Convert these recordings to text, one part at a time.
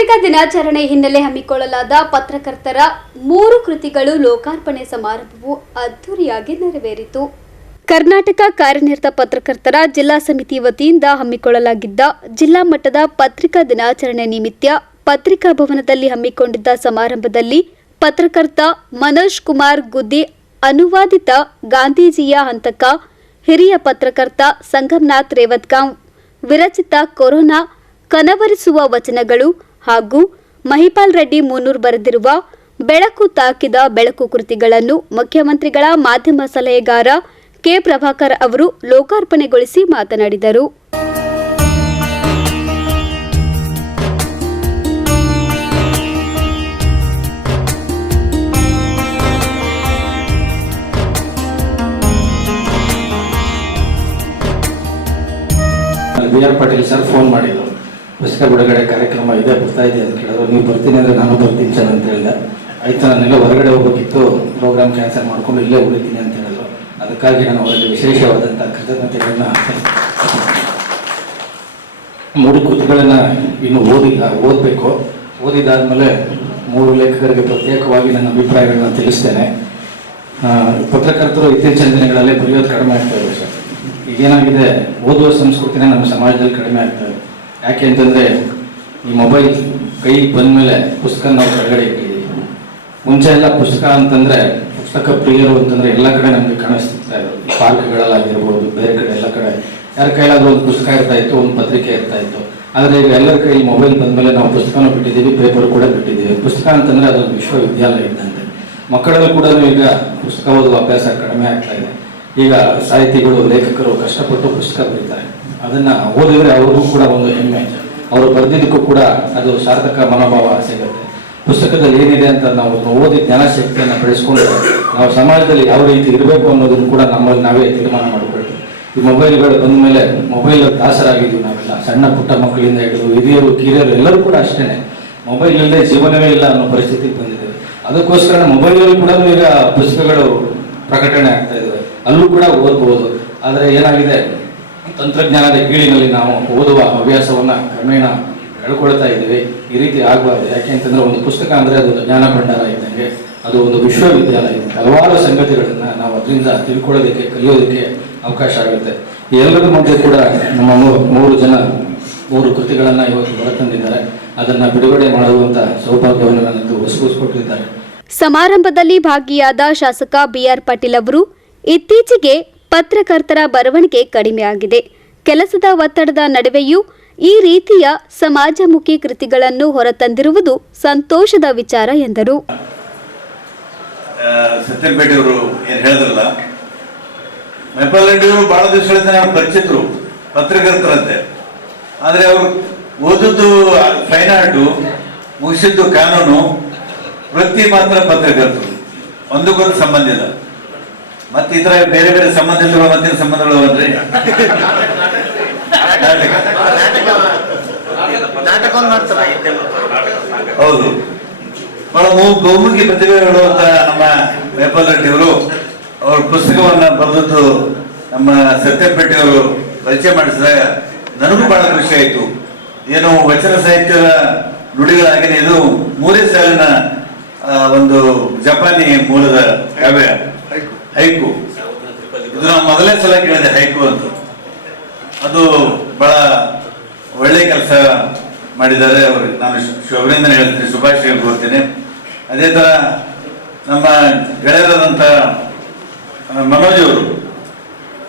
ಪತ್ರಿಕಾ ದಿನಾಚರಣೆ ಹಿನ್ನೆಲೆ ಹಮ್ಮಿಕೊಳ್ಳಲಾದ ಪತ್ರಕರ್ತರ 3 ಕೃತಿಗಳು ಲೋಕಾರ್ಪಣೆ ಸಮಾರಂಭವು ಅದ್ದೂರಿಯಾಗಿ ನೆರವೇರಿತು. ಕರ್ನಾಟಕ ಕಾರ್ಯನಿರತ ಪತ್ರಕರ್ತರ ಜಿಲ್ಲಾ ಸಮಿತಿ ವತಿಯಿಂದ ಹಮ್ಮಿಕೊಳ್ಳಲಾಗಿದ್ದ ಜಿಲ್ಲಾ ಮಟ್ಟದ ಪತ್ರಿಕಾ ದಿನಾಚರಣೆ ನಿಮಿತ್ತ ಪತ್ರಿಕಾ ಭವನದಲ್ಲಿ ಹಮ್ಮಿಕೊಂಡಿದ್ದ ಸಮಾರಂಭದಲ್ಲಿ ಪತ್ರಕರ್ತ ಮನೋಜ್ ಕುಮಾರ್ ಗುದ್ದಿ ಅನುವಾದಿತ ಗಾಂಧೀಜಿಯ ಹಂತಕ, ಹಿರಿಯ ಪತ್ರಕರ್ತ ಸಂಗಮನಾಥ್ ರೇವತ್ಗಾಂವ್ ವಿರಚಿತ ಕೊರೋನಾ ಕನವರಿಸುವ ವಚನಗಳು ಹಾಗೂ ಮಹಿಪಾಲ್ ರೆಡ್ಡಿ ಮೂನೂರ್ ಬರೆದಿರುವ ಬೆಳಕು ತಾಕಿದ ಬೆಳಕು ಕೃತಿಗಳನ್ನು ಮುಖ್ಯಮಂತ್ರಿಗಳ ಮಾಧ್ಯಮ ಸಲಹೆಗಾರ ಕೆ ಪ್ರಭಾಕರ್ ಅವರು ಲೋಕಾರ್ಪಣೆಗೊಳಿಸಿ ಮಾತನಾಡಿದರು. BR ಪಾಟೀಲ್ ಸರ್ ಫೋನ್ ಮಾಡಿದ್ರು, ಪುಸ್ತಕ ಬಿಡುಗಡೆ ಕಾರ್ಯಕ್ರಮ ಇದೆ, ಬರ್ತಾ ಇದೆ ಅಂತ ಕೇಳಿದ್ರು. ನೀವು ಬರ್ತೀನಿ ಅಂದರೆ ನಾನು ಬರ್ತೀನಿ ಸರ್ ಅಂತ ಹೇಳಿದೆ. ಆಯ್ತು, ನಾನೆಲ್ಲ ಹೊರಗಡೆ ಹೋಗಬೇಕಿತ್ತು, ಪ್ರೋಗ್ರಾಮ್ ಕ್ಯಾನ್ಸಲ್ ಮಾಡ್ಕೊಂಡು ಇಲ್ಲೇ ಉಳಿತೀನಿ ಅಂತ ಹೇಳಿದ್ರು. ಅದಕ್ಕಾಗಿ ನಾನು ಅವರಿಗೆ ವಿಶೇಷವಾದಂಥ ಕೃತಜ್ಞತೆಗಳನ್ನ 3 ಕೃತಿಗಳನ್ನು ಇನ್ನು ಓದಬೇಕು. ಓದಿದಾದ್ಮೇಲೆ 3 ಲೇಖಕರಿಗೆ ಪ್ರತ್ಯೇಕವಾಗಿ ನನ್ನ ಅಭಿಪ್ರಾಯಗಳನ್ನ ತಿಳಿಸ್ತೇನೆ. ಪತ್ರಕರ್ತರು ಇತ್ತೀಚಿನ ದಿನಗಳಲ್ಲಿ ಬರೆಯೋದು ಕಡಿಮೆ ಆಗ್ತಾ ಇದೆ ಸರ್. ಈಗೇನಾಗಿದೆ, ಓದುವ ಸಂಸ್ಕೃತಿನೇ ನಮ್ಮ ಸಮಾಜದಲ್ಲಿ ಕಡಿಮೆ ಆಗ್ತದೆ. ಯಾಕೆ ಅಂತಂದರೆ ಈ ಮೊಬೈಲ್ ಕೈಗೆ ಬಂದ ಮೇಲೆ ಪುಸ್ತಕ ನಾವು ಕೆಳಗಡೆ ಇಟ್ಟಿದ್ದೀವಿ. ಮುಂಚೆ ಎಲ್ಲ ಪುಸ್ತಕ ಅಂತಂದರೆ, ಪುಸ್ತಕ ಪ್ರಿಯರು ಅಂತಂದರೆ ಎಲ್ಲ ಕಡೆ ನಮಗೆ ಕಾಣಿಸ್ತಾ ಇದ್ರು. ಪಾರ್ಕ್ಗಳಲ್ಲಾಗಿರ್ಬೋದು, ಬೇರೆ ಕಡೆ ಎಲ್ಲ ಕಡೆ ಯಾರ ಕೈಲಾದರೂ ಒಂದು ಪುಸ್ತಕ ಇರ್ತಾ ಇತ್ತು, ಒಂದು ಪತ್ರಿಕೆ ಇರ್ತಾ ಇತ್ತು. ಆದರೆ ಈಗ ಎಲ್ಲರ ಕೈಲಿ ಮೊಬೈಲ್ ಬಂದ ಮೇಲೆ ನಾವು ಪುಸ್ತಕನೂ ಬಿಟ್ಟಿದ್ದೀವಿ, ಪೇಪರ್ ಕೂಡ ಬಿಟ್ಟಿದ್ದೀವಿ. ಪುಸ್ತಕ ಅಂತಂದರೆ ಅದೊಂದು ವಿಶ್ವವಿದ್ಯಾಲಯ ಇದ್ದಂತೆ. ಮಕ್ಕಳಲ್ಲೂ ಕೂಡ ಈಗ ಪುಸ್ತಕ ಓದುವ ಅಭ್ಯಾಸ ಕಡಿಮೆ ಆಗ್ತಾ ಇದೆ. ಈಗ ಸಾಹಿತಿಗಳು, ಲೇಖಕರು ಕಷ್ಟಪಟ್ಟು ಪುಸ್ತಕ ಬರೀತಾರೆ. ಅದನ್ನು ಓದಿದರೆ ಅವ್ರಿಗೂ ಕೂಡ ಒಂದು ಹೆಮ್ಮೆ, ಅವರು ಬರೆದಿದ್ದಕ್ಕೂ ಕೂಡ ಅದು ಸಾರ್ಥಕ ಮನೋಭಾವ ಸಿಗುತ್ತೆ. ಪುಸ್ತಕದಲ್ಲಿ ಏನಿದೆ ಅಂತ ನಾವು ಓದಿ ಜ್ಞಾನಶಕ್ತಿಯನ್ನು ಬೆಳೆಸ್ಕೊಂಡು ನಾವು ಸಮಾಜದಲ್ಲಿ ಯಾವ ರೀತಿ ಇರಬೇಕು ಅನ್ನೋದನ್ನು ಕೂಡ ನಮ್ಮಲ್ಲಿ ನಾವೇ ತೀರ್ಮಾನ ಮಾಡಿಕೊಳ್ತೀವಿ. ಈ ಮೊಬೈಲ್ಗಳು ಬಂದ ಮೇಲೆ ಮೊಬೈಲ್ ದಾಸರಾಗಿದ್ದೀವಿ ನಾವೆಲ್ಲ. ಸಣ್ಣ ಪುಟ್ಟ ಮಕ್ಕಳಿಂದ ಹಿಡಿದು ಹಿರಿಯರು, ಕಿರಿಯರು ಎಲ್ಲರೂ ಕೂಡ ಅಷ್ಟೇ. ಮೊಬೈಲ್ ಇಲ್ಲದೆ ಜೀವನವೇ ಇಲ್ಲ ಅನ್ನೋ ಪರಿಸ್ಥಿತಿಗೆ ಬಂದಿದ್ದೇವೆ. ಅದಕ್ಕೋಸ್ಕರ ಮೊಬೈಲಲ್ಲಿ ಕೂಡ ಈಗ ಪುಸ್ತಕಗಳು ಪ್ರಕಟಣೆ ಆಗ್ತಾ ಇದ್ದಾವೆ, ಅಲ್ಲೂ ಕೂಡ ಓದಬಹುದು. ಆದರೆ ಏನಾಗಿದೆ, ತಂತ್ರಜ್ಞಾನದ ಕೀಳಿನಲ್ಲಿ ನಾವು ಓದುವ ಹವ್ಯಾಸವನ್ನು ಕ್ರಮೇಣ ಹೇಳ್ಕೊಳ್ತಾ ಇದ್ದೀವಿ. ಈ ರೀತಿ ಆಗಬಾರ್ದು. ಯಾಕೆ ಅಂತಂದರೆ ಒಂದು ಪುಸ್ತಕ ಅಂದರೆ ಅದೊಂದು ಜ್ಞಾನ ಭಂಡಾರ ಇದ್ದಂಗೆ, ಅದು ಒಂದು ವಿಶ್ವವಿದ್ಯಾಲಯ. ಹಲವಾರು ಸಂಗತಿಗಳನ್ನು ನಾವು ಅದರಿಂದ ತಿಳ್ಕೊಳ್ಳೋದಕ್ಕೆ, ಕಲಿಯೋದಕ್ಕೆ ಅವಕಾಶ ಆಗುತ್ತೆ. ಎಲ್ಲರ ಮಧ್ಯೆ ಕೂಡ ನಮ್ಮ 3 ಜನ 3 ಕೃತಿಗಳನ್ನು ಇವತ್ತು ಹೊರತಂದಿದ್ದಾರೆ. ಅದನ್ನು ಬಿಡುಗಡೆ ಮಾಡುವಂಥ ಸೌಭಾಗ್ಯವನ್ನು ನನಗೆ ಒಸಗಿಸಿಕೊಟ್ಟಿದ್ದಾರೆ. ಸಮಾರಂಭದಲ್ಲಿ ಭಾಗಿಯಾದ ಶಾಸಕ BR ಪಾಟೀಲ್ ಅವರು, ಇತ್ತೀಚೆಗೆ ಪತ್ರಕರ್ತರ ಬರವಣಿಗೆ ಕಡಿಮೆಯಾಗಿದೆ. ಕೆಲಸದ ಒತ್ತಡದ ನಡುವೆಯೂ ಈ ರೀತಿಯ ಸಮಾಜಮುಖಿ ಕೃತಿಗಳನ್ನು ಹೊರತಂದಿರುವುದು ಸಂತೋಷದ ವಿಚಾರ ಎಂದರು. ಸತ್ಯಂಪೇಟೆ ಅವರು ಏನು ಹೇಳಿದ್ರಲ್ಲ, ಮಹಿಪಾಲ್ ರೆಡ್ಡಿ ಅವರು ಬಹಳ ದಿವಸಗಳಿಂದ ನಾವು ಪರಿಚಿತರು, ಪತ್ರಕರ್ತರಂತೆ. ಆದರೆ ಅವರು ಓದಿದ್ದು ಫೈನ್ ಆರ್ಟು, ಮುಗಿಸಿದ್ದು ಕಾನೂನು, ವೃತ್ತಿ ಮಾತ್ರ ಪತ್ರಕರ್ತರು. ಒಂದಕ್ಕೊಂದು ಸಂಬಂಧ ಇಲ್ಲ. ಮತ್ತೆ ಇತರ ಬೇರೆ ಬೇರೆ ಸಂಬಂಧಗಳು, ಮತ್ತಿನ ಸಂಬಂಧಗಳು ಅಂದ್ರೆ ಹೌದು, ಬಹಳ ಬಹುಮುಖಿ ಪ್ರತಿಭೆಗಳು ಅಂತ ನಮ್ಮ ಮಹಿಪಾಲ್ ರೆಡ್ಡಿ ಅವರು ಅವ್ರ ಪುಸ್ತಕವನ್ನ ಬರೆದದ್ದು ನಮ್ಮ ಸತ್ಯಪೇಟೆಯವರು ಪರಿಚಯ ಮಾಡಿಸಿದಾಗ ನನಗೂ ಬಹಳ ಖುಷಿ ಆಯಿತು. ಏನು ವಚನ ಸಾಹಿತ್ಯದ ನುಡಿಗಳಾಗಿದೆ. ಇದು 3ನೇ ಸಾಲಿನ ಒಂದು ಜಪಾನಿ ಮೂಲದ ಕಾವ್ಯ ಹೈಕು. ಇದು ನಾವು ಮೊದಲನೇ ಸಲ ಕೇಳಿದೆ ಹೈಕು ಅಂತ. ಅದು ಬಹಳ ಒಳ್ಳೆ ಕೆಲಸ ಮಾಡಿದ್ದಾರೆ. ಅವ್ರಿಗೆ ನಾನು ಶುಭಾಭಿನಂದನೆ ಹೇಳ್ತೀನಿ, ಶುಭಾಶಯ ಕೋರ್ತೀನಿ. ಅದೇ ಥರ ನಮ್ಮ ಗೆಳೆಯರಾದಂಥ ಮನೋಜ್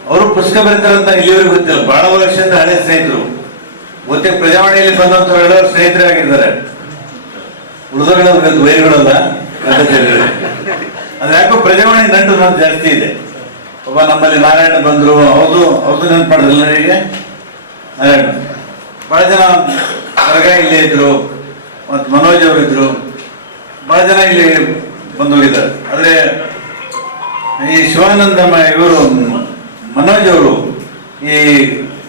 ಅವರು ಪುಸ್ತಕ ಬರೀತಾರಂತ ಇಲ್ಲಿವರೆಗೂ ಗೊತ್ತಿಲ್ಲ. ಬಹಳ ವರ್ಷದಿಂದ ಹಳೆ ಸ್ನೇಹಿತರು. ಗೊತ್ತೇ ಪ್ರಜಾವಾಣಿಯಲ್ಲಿ ಬಂದಂಥವರೆಲ್ಲ ಸ್ನೇಹಿತರೇ ಆಗಿದ್ದಾರೆ. ಉಳಿದವರೆಲ್ಲ ವೈರಿಗಳಲ್ಲ. ಅದು ಯಾಕೋ ಪ್ರಜಾವಾಣಿ ನಂಟು ನಾನು ಜಾಸ್ತಿ ಇದೆ. ಒಬ್ಬ ನಮ್ಮಲ್ಲಿ ನಾರಾಯಣ ಬಂದರು, ಅವ್ರದ್ದು ನೆನಪು ಮಾಡಿದ್ರಲ್ಲ ನನಗೆ. ನಾರಾಯಣ ಬಹಳ ಜನ ಹೊರಗ ಇಲ್ಲೇ ಇದ್ರು, ಮತ್ತು ಮನೋಜ್ ಅವರು ಇದ್ರು, ಬಹಳ ಜನ ಇಲ್ಲಿ ಬಂದು ಹೋಗಿದ್ದಾರೆ. ಆದರೆ ಈ ಶಿವಾನಂದ ಇವರು ಮನೋಜ್ ಅವರು ಈ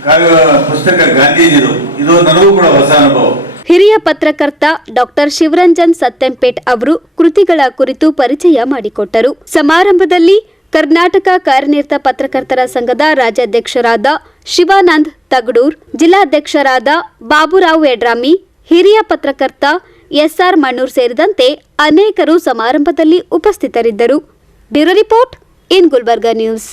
ಕಾವ್ಯ ಪುಸ್ತಕ ಗಾಂಧೀಜಿದು, ಇದು ನನಗೂ ಕೂಡ ಹೊಸ ಅನುಭವ. ಹಿರಿಯ ಪತ್ರಕರ್ತ ಡಾಕ್ಟರ್ ಶಿವರಂಜನ್ ಸತ್ಯಂಪೇಟ್ ಅವರು ಕೃತಿಗಳ ಕುರಿತು ಪರಿಚಯ ಮಾಡಿಕೊಟ್ಟರು. ಸಮಾರಂಭದಲ್ಲಿ ಕರ್ನಾಟಕ ಕಾರ್ಯನಿರತ ಪತ್ರಕರ್ತರ ಸಂಘದ ರಾಜ್ಯಾಧ್ಯಕ್ಷರಾದ ಶಿವಾನಂದ್ ತಗಡೂರ್, ಜಿಲ್ಲಾಧ್ಯಕ್ಷರಾದ ಬಾಬುರಾವ್ ಯಡ್ರಾಮಿ, ಹಿರಿಯ ಪತ್ರಕರ್ತ ಎಸ್ಆರ್ ಮಣ್ಣೂರ್ ಸೇರಿದಂತೆ ಅನೇಕರು ಸಮಾರಂಭದಲ್ಲಿ ಉಪಸ್ಥಿತರಿದ್ದರು. Bureau report in Gulbarga news.